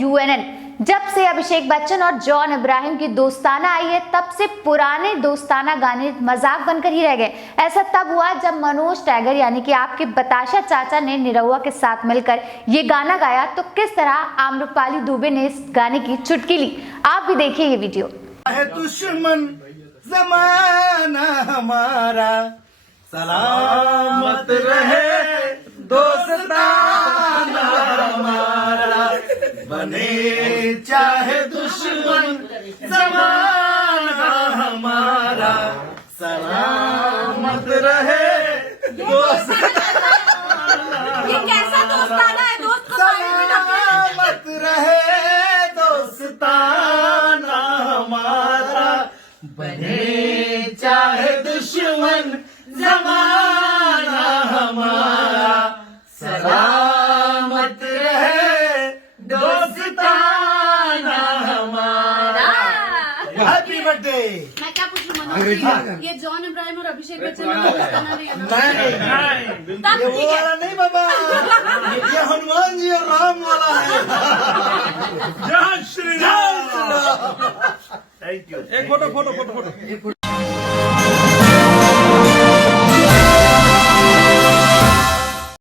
UNN। जब से अभिषेक बच्चन और जॉन इब्राहिम की दोस्ताना आई है, तब से पुराने दोस्ताना गाने मजाक बनकर ही रह गए। ऐसा तब हुआ जब मनोज टाइगर यानी कि आपके बताशा चाचा ने निरहुआ के साथ मिलकर ये गाना गाया। तो किस तरह आम्रपाली दुबे ने इस गाने की चुटकी ली, आप भी देखिए ये वीडियो। है दुश्मन जमाना हमारा, सलामत रहे दोस्ताना हमारा, बने चाहे दुश्मन जमाना हमारा, सलामत रहे दोस्ताना। ये कैसा दोस्ताना है? दोस्त को साइड में रख के। सलामत रहे दोस्ताना हमारा, बने चाहे दुश्मन जमाना हमारा, सलामत रहे दोस्ताना हमारा। Happy birthday. मैं क्या पूछूं मनोज जी, ये जॉन इब्राहिम और अभिषेक बच्चन का दोस्ताना नहीं है ना? तब ये ठीक वो है। वाला नहीं बाबा, ये हनुमान जी और राम वाला है। जय श्री राम। Thank you. एक फोटो फोटो फोटो फोटो